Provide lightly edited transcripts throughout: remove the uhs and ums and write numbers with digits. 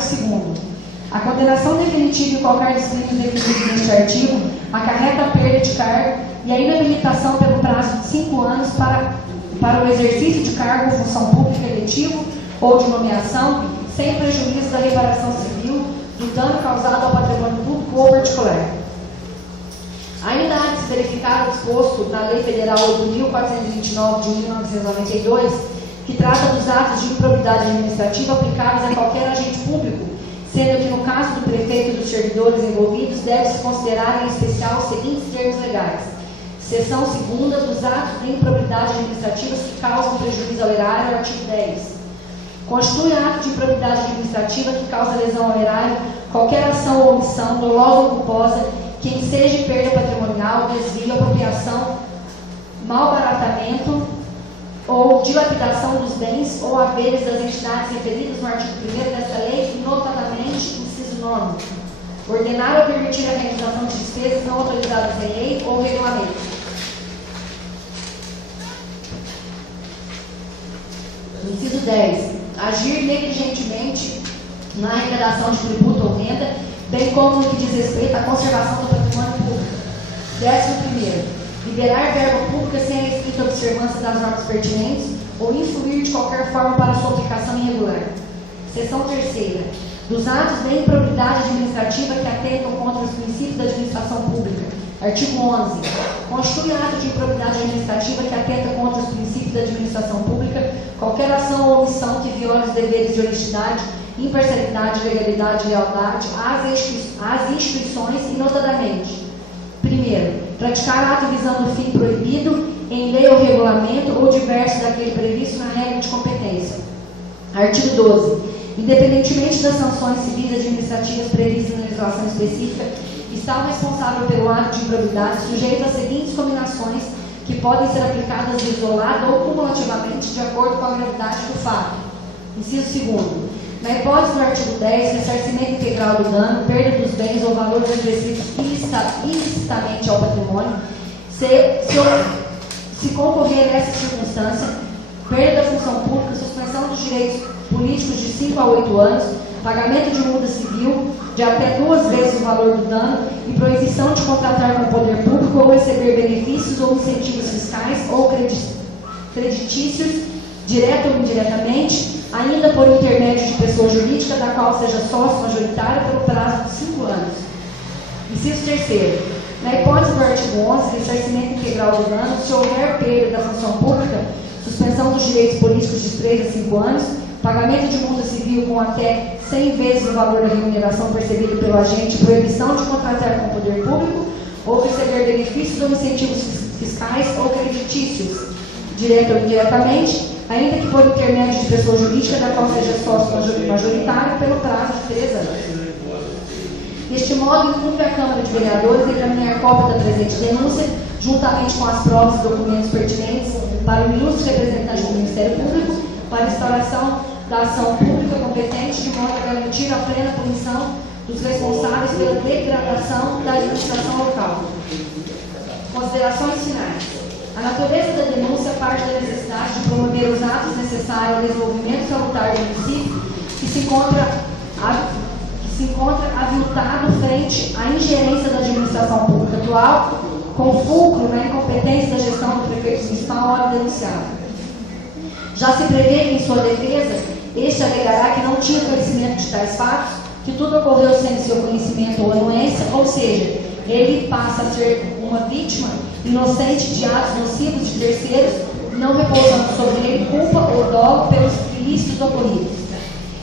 Segundo, a condenação definitiva em qualquer dos crimes definidos neste artigo acarreta a perda de cargo e a inabilitação pelo prazo de 5 anos para o exercício de cargo ou função pública eletivo ou de nomeação, sem prejuízo da reparação civil do dano causado ao patrimônio público ou particular. Ainda há de se verificar o disposto na Lei Federal 8.429 de 1992, que trata dos atos de improbidade administrativa aplicáveis a qualquer agente público, sendo que, no caso do prefeito e dos servidores envolvidos, deve-se considerar em especial os seguintes termos legais. Seção 2ª dos atos de improbidade administrativa que causam prejuízo ao erário, artigo 10. Constitui ato de improbidade administrativa que causa lesão ao erário qualquer ação ou omissão dolosa ou culposa que enseje perda patrimonial, desvio, apropriação, malbaratamento ou dilapidação dos bens ou haveres das entidades referidas no artigo 1º desta lei, notadamente, inciso 9, ordenar ou permitir a realização de despesas não autorizadas em lei ou regulamento. Inciso 10. Agir negligentemente na arrecadação de tributo ou renda, bem como no que diz respeito à conservação do patrimônio público. 11º. Liberar verba pública sem a estrita observância das normas pertinentes ou influir de qualquer forma para sua aplicação irregular. Seção 3ª. Dos atos de improbidade administrativa que atentam contra os princípios da administração pública. Artigo 11. Constitui ato de improbidade administrativa que atenta contra os princípios da administração pública qualquer ação ou omissão que viole os deveres de honestidade, imparcialidade, legalidade e lealdade às instituições e, notadamente, primeiro, praticar ato visando o fim proibido em lei ou regulamento ou diverso daquele previsto na regra de competência. Artigo 12. Independentemente das sanções civis e administrativas previstas na legislação específica, está o responsável pelo ato de improbidade sujeito às seguintes combinações que podem ser aplicadas isolado ou cumulativamente de acordo com a gravidade do fato. Inciso 2º. Na hipótese do artigo 10, ressarcimento integral do dano, perda dos bens ou valores acrescidos ilicitamente ao patrimônio, se concorrer nessa circunstância, perda da função pública, suspensão dos direitos políticos de 5 a 8 anos, pagamento de multa civil de até 2 vezes o valor do dano e proibição de contratar com o poder público ou receber benefícios ou incentivos fiscais ou creditícios, direto ou indiretamente, ainda por intermédio de pessoa jurídica da qual seja sócio majoritário pelo prazo de 5 anos. Inciso 3º. Na hipótese do artigo 11, ressarcimento integral do dano, se houver perda da função pública, suspensão dos direitos políticos de 3 a 5 anos, pagamento de multa civil com até 100 vezes o valor da remuneração percebida pelo agente, proibição de contratar com o poder público ou receber benefícios ou incentivos fiscais ou creditícios, direto ou indiretamente, ainda que por intermédio de pessoa jurídica da qual seja sócio majoritário pelo prazo de 3 anos. Deste modo, incumbem a Câmara de Vereadores encaminhar cópia da presente denúncia, juntamente com as provas e documentos pertinentes, para o ilustre representante do Ministério Público, para a instauração da ação pública competente, de modo a garantir a plena punição dos responsáveis pela degradação da administração local. Considerações finais. A natureza da denúncia parte da necessidade de promover os atos necessários ao desenvolvimento salutar do município, que se encontra aviltado frente à ingerência da administração pública atual, com fulcro na incompetência da gestão do prefeito municipal hora denunciado. Já se prevê que, em sua defesa, este alegará que não tinha conhecimento de tais fatos, que tudo ocorreu sem seu conhecimento ou anuência, ou seja, ele passa a ser uma vítima inocente de atos nocivos de terceiros, não repousando sobre ele culpa ou dolo pelos ilícitos ocorridos.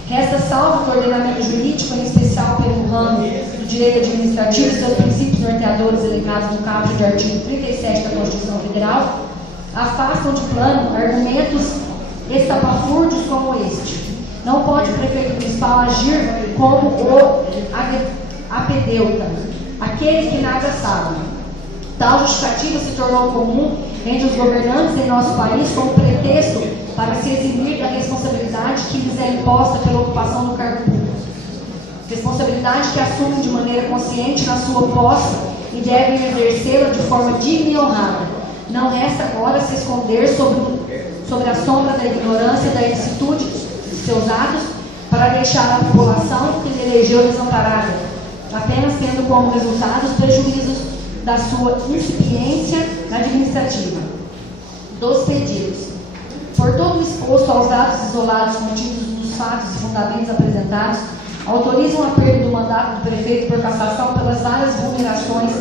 Resta salvo o ordenamento jurídico, em especial pelo ramo do direito administrativo e seus princípios norteadores elencados no caput do artigo 37 da Constituição Federal, afastam de plano argumentos estapafúrdios como este. Não pode o prefeito municipal agir como o apedeuta, aquele que nada sabe. Tal justificativa se tornou comum entre os governantes em nosso país como pretexto para se eximir da responsabilidade que lhes é imposta pela ocupação do cargo público. Responsabilidade que assumem de maneira consciente na sua posse e devem exercê-la de forma digna e honrada. Não resta agora se esconder sobre a sombra da ignorância e da ilicitude de seus atos para deixar a população elegeu desamparada, apenas tendo como resultado os prejuízos da sua incipiência administrativa. Dos pedidos. Por todo o exposto aos dados isolados contidos nos fatos e fundamentos apresentados, autorizam a perda do mandato do prefeito por cassação pelas várias vulnerações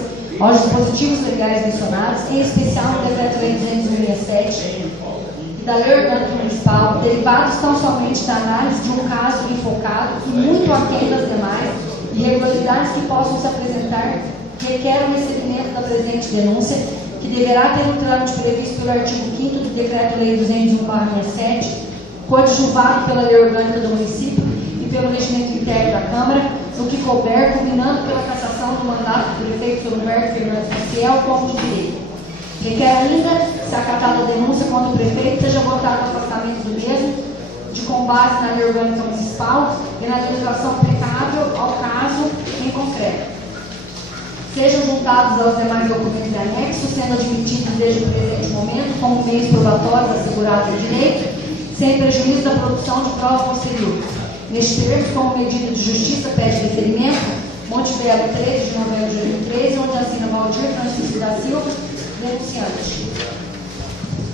aos dispositivos legais mencionados, em especial no Decreto-Lei 267 e da Lei Orgânica Municipal, derivados tão somente da análise de um caso enfocado e muito aquém das demais irregularidades que possam se apresentar, requer o recebimento da presente denúncia, que deverá ter o trâmite previsto pelo artigo 5º do Decreto-Lei 201/67, coadjuvado pela Lei Orgânica do Município e pelo regimento interno da Câmara, no que couber, combinando pela cassação do mandato do prefeito Humberto Fernandes Maciel como de direito. Requer ainda, se acatada a denúncia contra o prefeito, seja votado o afastamento do mesmo, de com base na Lei Orgânica Municipal e na legislação aplicável ao caso em concreto. Sejam juntados aos demais documentos e anexos, sendo admitidos desde o presente momento como meios probatórios assegurados em direito, sem prejuízo da produção de prova posterior. Neste termo, como medida de justiça, pede referimento, Monte Belo, 13 de novembro de 2013, onde assina Valdir Francisco da Silva, denunciante.